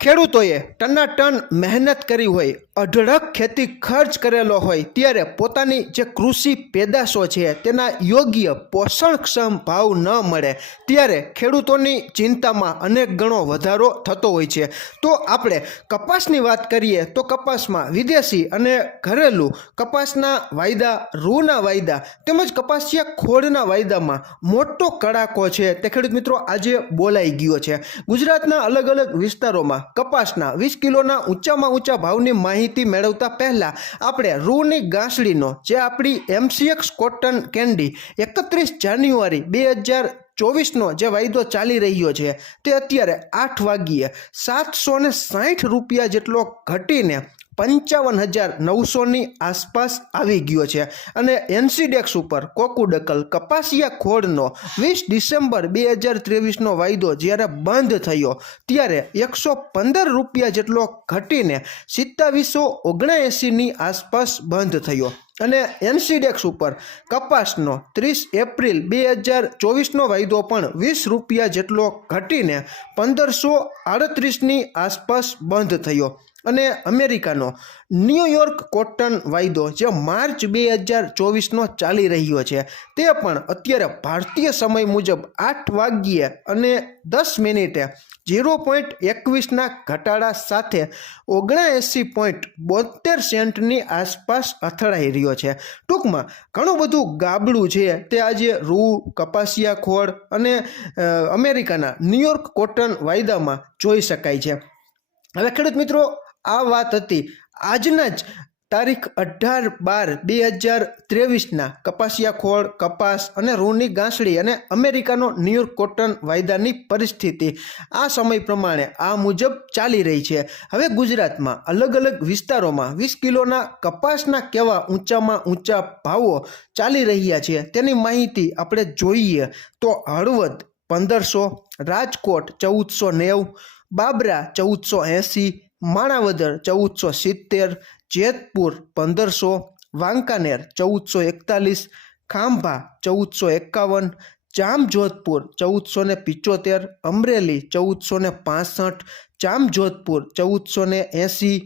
ખેડૂતોએ ટનાટન મહેનત કરી હોય અઢળક ખેતી ખર્ચ કરેલો હોય ત્યારે પોતાની જે કૃષિ પેદાશો છે તેના યોગ્ય પોષણક્ષમ ભાવ ન મળે ત્યારે ખેડૂતોની ચિંતામાં અનેક ગણો વધારો થતો હોય છે. તો આપણે કપાસની વાત કરીએ તો કપાસમાં વિદેશી અને ઘરેલું કપાસના વાયદા, રૂના વાયદા તેમજ કપાસિયા ખોળના વાયદામાં મોટો કડાકો છે તે ખેડૂત મિત્રો આજે બોલાઈ ગયો છે. ગુજરાતના અલગ અલગ વિસ્તારોમાં કપાસના વીસ કિલોના ઊંચામાં ઊંચા ભાવની માહિતી મેળવતા પહેલાં આપણે રૂની ગાંસડીનો, જે આપણી એમસીએક્સ કોટન કેન્ડી, એકત્રીસ જાન્યુઆરી બે હજાર ચોવીસનો જે વાયદો ચાલી રહ્યો છે, તે અત્યારે આઠ વાગ્યે સાતસો ને સાઠ રૂપિયા જેટલો ઘટીને પંચાવન હજાર નવસોની આસપાસ આવી ગયો છે. અને એનસીડેક્સ ઉપર કોકુડકલ કપાસિયા ખોળનો વીસ ડિસેમ્બર બે હજાર ત્રેવીસનો વાયદો જ્યારે બંધ થયો, ત્યારે એકસો પંદર રૂપિયા જેટલો ઘટીને સિત્તાવીસો ઓગણએંસીની આસપાસ બંધ થયો. અને એનસીડેક્સ ઉપર કપાસનો ત્રીસ એપ્રિલ બે હજાર ચોવીસનો વાયદો પણ વીસ રૂપિયા જેટલો ઘટીને પંદરસો આડત્રીસની આસપાસ બંધ થયો. અને અમેરિકાનો. ન્યૂયોર્ક કોટન વાયદો જે માર્ચ બે હજાર ચોવીસનો ચાલી રહ્યો છે, તે પણ અત્યારે ભારતીય સમય મુજબ આઠ વાગ્યે અને દસ મિનિટે ઝીરો પોઈન્ટ એકવીસના ઘટાડા સાથે ઓગણએંસી પોઈન્ટ બોતેર સેન્ટની આસપાસ અથડાઈ રહ્યો છે. ટૂંકમાં ઘણું બધું ગાબડું છે તે આજે રૂ, કપાસિયા ખોળ અને અમેરિકાના ન્યૂયોર્ક કોટન વાયદામાં જોઈ શકાય છે. હવે ખેડૂત મિત્રો આ વાત હતી. આજના જ તારીખ અઢાર બાર બે હજાર ત્રેવીસના કપાસિયા ખોળ કપાસ અને રૂની ગાંસડી અને અમેરિકાનો ન્યૂયોર્ક કોટન વાયદાની પરિસ્થિતિ આ સમય પ્રમાણે આ મુજબ ચાલી રહી છે. હવે ગુજરાતમાં અલગ અલગ વિસ્તારોમાં વીસ કિલોના કપાસના કેવા ઊંચામાં ઊંચા ભાવો ચાલી રહ્યા છે તેની માહિતી આપણે જોઈએ તો હળવદ પંદરસો, રાજકોટ ચૌદસો નેવું, બાબરા ચૌદસો એંસી માણાવદર ચૌદસો સિત્તેર, જેતપુર પંદરસો, વાંકાનેર ચૌદસો એકતાલીસ, ખાંભા ચૌદસો એકાવન, જામજોધપુર ચૌદસો ને પિચોતેર, અમરેલી ચૌદસો ને પાસઠ, જામજોધપુર ચૌદસો ને એંસી,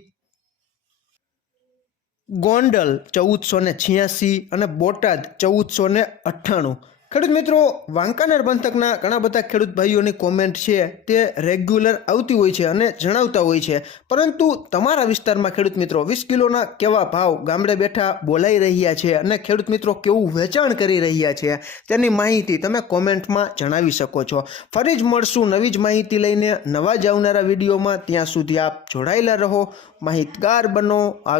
ગોંડલ ચૌદસો ને છ્યાસી અને બોટાદ ચૌદસો ને અઠ્ઠાણું. ખેડૂત મિત્રો, વાંકાનેર પંથકના ઘણા બધા ખેડૂત ભાઈઓની કોમેન્ટ છે, તે રેગ્યુલર આવતી હોય છે અને જણાવતા હોય છે. પરંતુ તમારા વિસ્તારમાં ખેડૂત મિત્રો, વીસ કિલોના કેવા ભાવ ગામડે બેઠા બોલાઈ રહ્યા છે અને ખેડૂત મિત્રો કેવું વેચાણ કરી રહ્યા છે? તેની માહિતી તમે કોમેન્ટમાં જણાવી શકો છો. ફરી જ મળશું નવી જ માહિતી લઈને. નવા જ આવનારા વિડીયોમાં ત્યાં સુધી આપ જોડાયેલા રહો. માહિતગાર બનો આગળ.